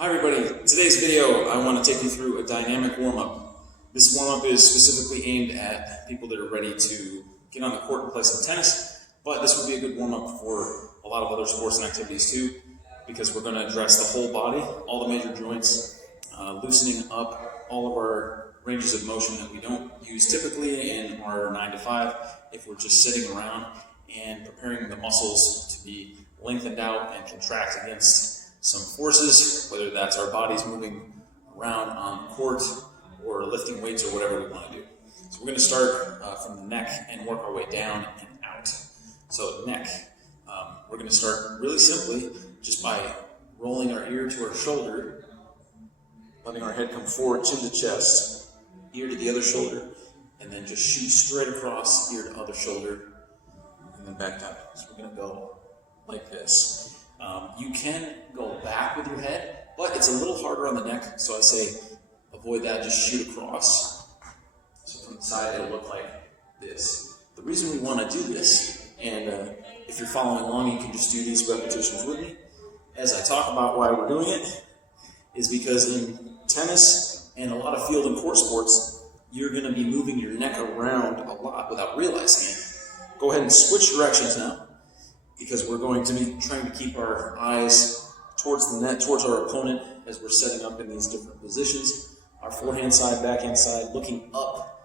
Hi everybody, today's video I want to take you through a dynamic warm-up. This warm-up is specifically aimed at people that are ready to get on the court and play some tennis, but this would be a good warm-up for a lot of other sports and activities too, because we're going to address the whole body, all the major joints, loosening up all of our ranges of motion that we don't use typically in our 9 to 5 if we're just sitting around, and preparing the muscles to be lengthened out and contract against some forces, whether that's our bodies moving around on the court or lifting weights or whatever we want to do. So we're going to start from the neck and work our way down and out. So neck, we're going to start really simply just by rolling our ear to our shoulder, letting our head come forward, chin to chest, ear to the other shoulder, and then just shoot straight across, ear to other shoulder, and then back down. So we're going to go like this. You can go back with your head, but it's a little harder on the neck, so I say avoid that, just shoot across. So from the side, it'll look like this. The reason we want to do this, and if you're following along, you can just do these repetitions with me, as I talk about why we're doing it, is because in tennis and a lot of field and court sports, you're going to be moving your neck around a lot without realizing it. Go ahead and switch directions now, because we're going to be trying to keep our eyes towards the net, towards our opponent as we're setting up in these different positions. Our forehand side, backhand side, looking up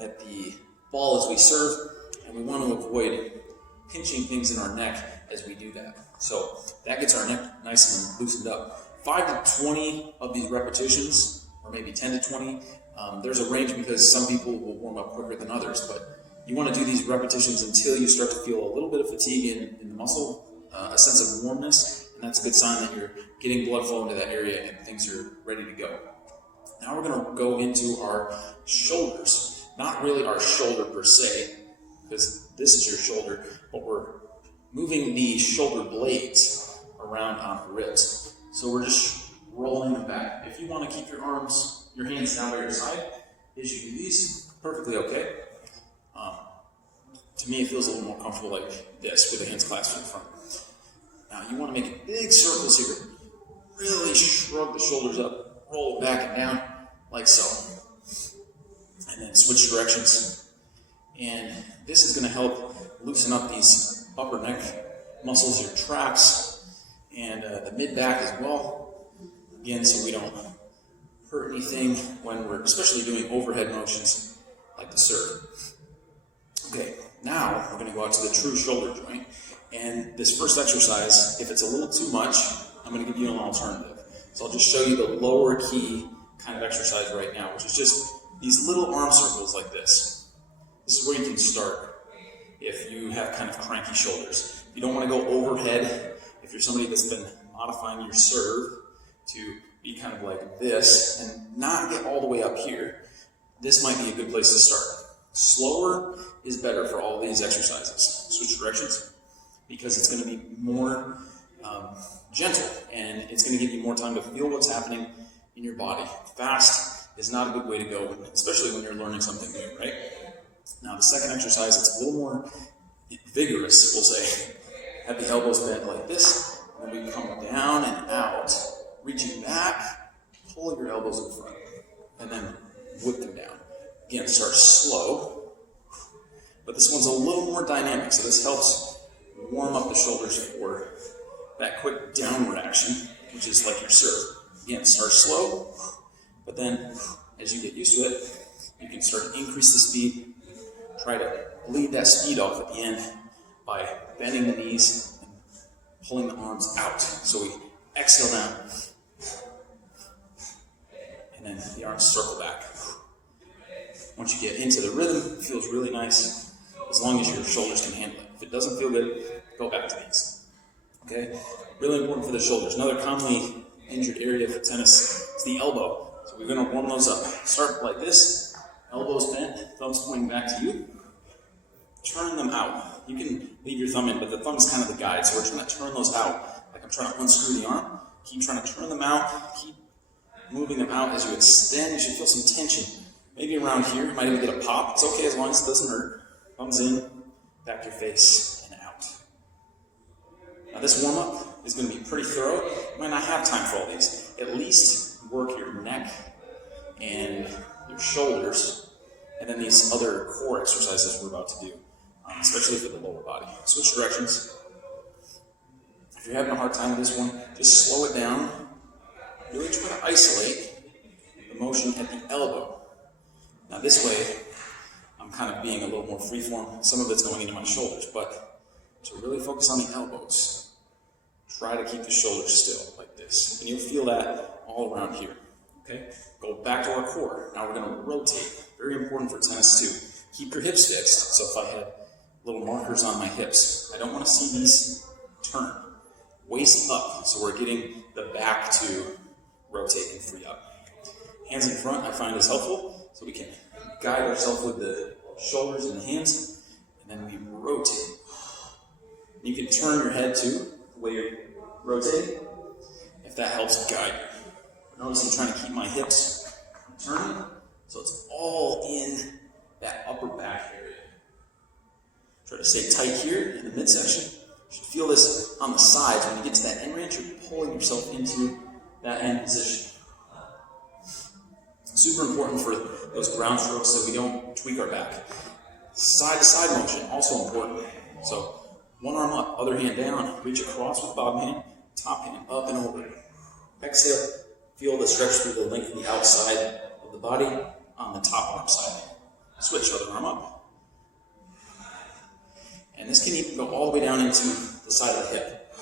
at the ball as we serve, and we want to avoid pinching things in our neck as we do that. So that gets our neck nice and loosened up. 5 to 20 of these repetitions, or maybe 10 to 20. There's a range because some people will warm up quicker than others, but you want to do these repetitions until you start to feel a little bit of fatigue in the muscle, a sense of warmness, and that's a good sign that you're getting blood flow into that area and things are ready to go. Now we're going to go into our shoulders. Not really our shoulder per se, because this is your shoulder, but we're moving the shoulder blades around on the ribs. So we're just rolling them back. If you want to keep your hands down by your side, as you do these, perfectly okay. To me, it feels a little more comfortable like this, with the hands clasped in front. Now, you want to make big circles here. Really shrug the shoulders up, roll back and down, like so. And then switch directions. And this is going to help loosen up these upper neck muscles, your traps, and the mid-back as well. Again, so we don't hurt anything when we're especially doing overhead motions like the serve. Okay, now we're going to go out to the true shoulder joint, and this first exercise, if it's a little too much, I'm going to give you an alternative. So I'll just show you the lower key kind of exercise right now, which is just these little arm circles like this. This is where you can start if you have kind of cranky shoulders. If you don't want to go overhead, if you're somebody that's been modifying your serve to be kind of like this and not get all the way up here, this might be a good place to start. Slower is better for all these exercises. Switch directions, because it's going to be more gentle, and it's going to give you more time to feel what's happening in your body. Fast is not a good way to go, especially when you're learning something new, right? Now, the second exercise, it's a little more vigorous, we'll say. Have the elbows bent like this, and then we come down and out, reaching back, pulling your elbows in front, and then whip them down. Again, start slow, but this one's a little more dynamic, so this helps warm up the shoulders for that quick downward action, which is like your serve. Again, start slow, but then as you get used to it, you can start to increase the speed. Try to bleed that speed off at the end by bending the knees and pulling the arms out. So we exhale down, and then the arms circle back. Once you get into the rhythm, it feels really nice, as long as your shoulders can handle it. If it doesn't feel good, go back to these. Okay? Really important for the shoulders. Another commonly injured area for tennis is the elbow. So we're going to warm those up. Start like this, elbows bent, thumbs pointing back to you. Turn them out. You can leave your thumb in, but the thumb is kind of the guide. So we're trying to turn those out, like I'm trying to unscrew the arm. Keep trying to turn them out. Keep moving them out as you extend. You should feel some tension. Maybe around here, you might even get a pop. It's okay as long as it doesn't hurt. Thumbs in, back to your face, and out. Now this warm-up is going to be pretty thorough. You might not have time for all these. At least work your neck and your shoulders, and then these other core exercises we're about to do, especially for the lower body. Switch directions. If you're having a hard time with this one, just slow it down. Really try to isolate the motion at the elbow. Now this way, I'm kind of being a little more freeform. Some of it's going into my shoulders, but to really focus on the elbows, try to keep the shoulders still like this. And you'll feel that all around here. Okay? Go back to our core. Now we're going to rotate. Very important for tennis too. Keep your hips fixed. So if I had little markers on my hips, I don't want to see these turn. Waist up, so we're getting the back to rotate and free up. Hands in front I find is helpful, so we can guide ourselves with the shoulders and the hands, and then we rotate. You can turn your head too, the way you're rotating, if that helps guide you. Notice I'm trying to keep my hips turning, so it's all in that upper back area. Try to stay tight here in the midsection. You should feel this on the sides. When you get to that end range, you're pulling yourself into that end position. Super important for those ground strokes so we don't tweak our back. Side to side motion, also important. So one arm up, other hand down, reach across with bottom hand, top hand up and over. Exhale, feel the stretch through the length of the outside of the body on the top arm side. Switch, other arm up. And this can even go all the way down into the side of the hip.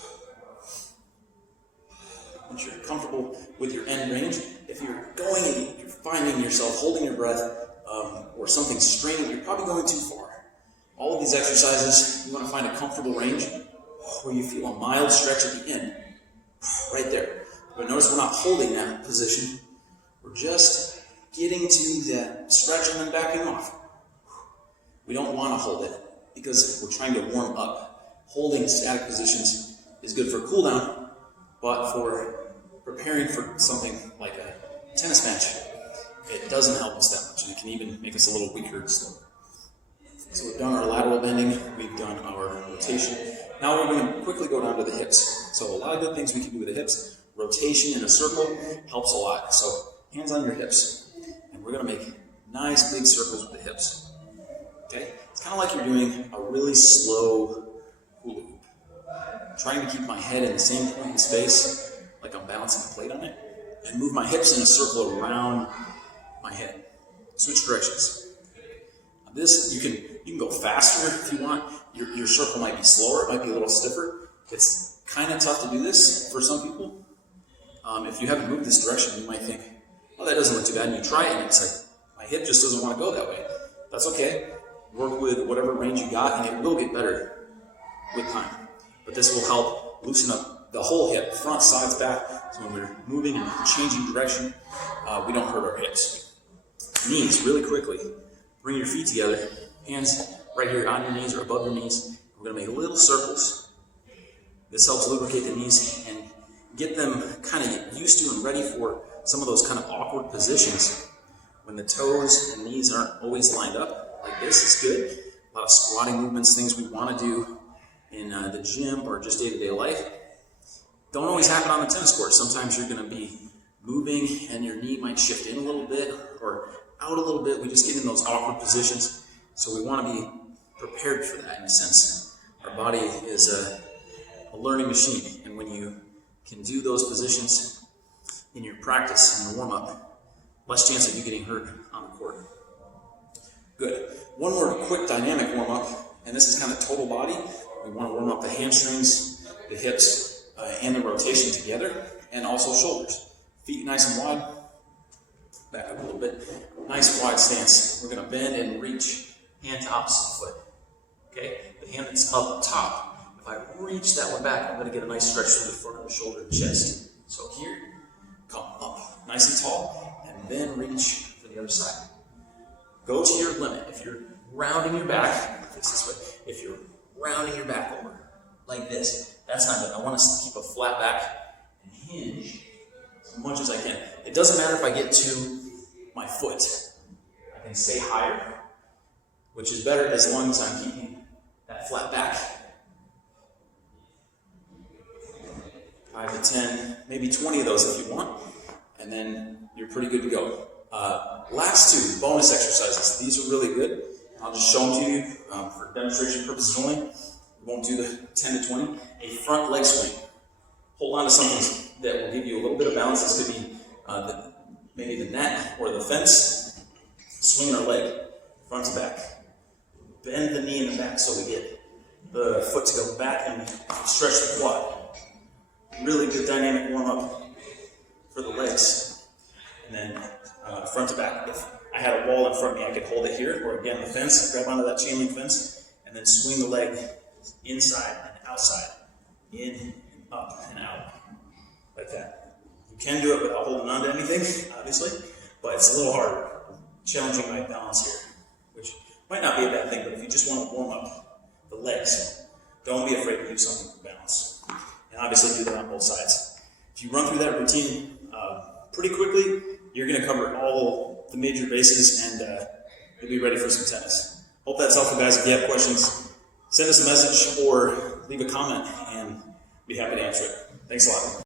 Once you're comfortable with your end range, if you're going and you're finding yourself holding your breath or something straining, you're probably going too far. All of these exercises, you want to find a comfortable range where you feel a mild stretch at the end. Right there. But notice we're not holding that position. We're just getting to that stretch and then backing off. We don't want to hold it, because we're trying to warm up. Holding static positions is good for cool down, but for preparing for something like a tennis match, it doesn't help us that much, and it can even make us a little weaker and slower. So we've done our lateral bending, we've done our rotation. Now we're going to quickly go down to the hips. So a lot of good things we can do with the hips. Rotation in a circle helps a lot. So hands on your hips, and we're going to make nice big circles with the hips. Okay? It's kind of like you're doing a really slow hula hoop. I'm trying to keep my head in the same point in space, like I'm balancing a plate on it, and move my hips in a circle around my head. Switch directions. Now this, you can go faster if you want. Your circle might be slower, it might be a little stiffer. It's kind of tough to do this for some people. If you haven't moved this direction, you might think, oh, that doesn't look too bad, and you try it, and it's like, my hip just doesn't want to go that way. That's okay. Work with whatever range you got, and it will get better with time. But this will help loosen up the whole hip, front, sides, back, so when we're moving and changing direction, we don't hurt our hips. Knees, really quickly. Bring your feet together, hands right here on your knees or above your knees. We're going to make little circles. This helps lubricate the knees and get them kind of used to and ready for some of those kind of awkward positions when the toes and knees aren't always lined up. Like this is good. A lot of squatting movements, things we want to do in the gym or just day-to-day life. Don't always happen on the tennis court. Sometimes you're going to be moving and your knee might shift in a little bit or out a little bit. We just get in those awkward positions. So we want to be prepared for that in a sense. Our body is a learning machine. And when you can do those positions in your practice, in your warm-up, less chance of you getting hurt on the court. Good. One more quick dynamic warm-up, and this is kind of total body. We want to warm up the hamstrings, the hips, and the rotation together, and also shoulders. Feet nice and wide. Back up a little bit. Nice wide stance. We're going to bend and reach hand to opposite foot. Okay? The hand that's up top. If I reach that one back, I'm going to get a nice stretch through the front of the shoulder and chest. So here, come up nice and tall, and then reach for the other side. Go to your limit. If you're rounding your back, face this way. If you're rounding your back over, like this, that's not good. I want to keep a flat back and hinge as much as I can. It doesn't matter if I get to my foot. I can stay higher, which is better as long as I'm keeping that flat back. 5 to 10, maybe 20 of those if you want, and then you're pretty good to go. Last two, bonus exercises. These are really good. I'll just show them to you for demonstration purposes only. We won't do the 10 to 20. A front leg swing. Hold on to something that will give you a little bit of balance. This could be maybe the net or the fence. Swing our leg, front to back. Bend the knee in the back so we get the foot to go back and stretch the quad. Really good dynamic warm-up for the legs. And then front to back. If I had a wall in front of me, I could hold it here, or again the fence, grab onto that chain link fence, and then swing the leg inside and outside, in and up and out, like that. You can do it without holding on to anything, obviously, but it's a little harder, challenging my balance here, which might not be a bad thing, but if you just want to warm up the legs, don't be afraid to do something for balance. And obviously do that on both sides. If you run through that routine pretty quickly, you're going to cover all the major bases and you'll be ready for some tennis. Hope that's helpful, guys. If you have questions, send us a message or leave a comment and be happy to answer it. Thanks a lot.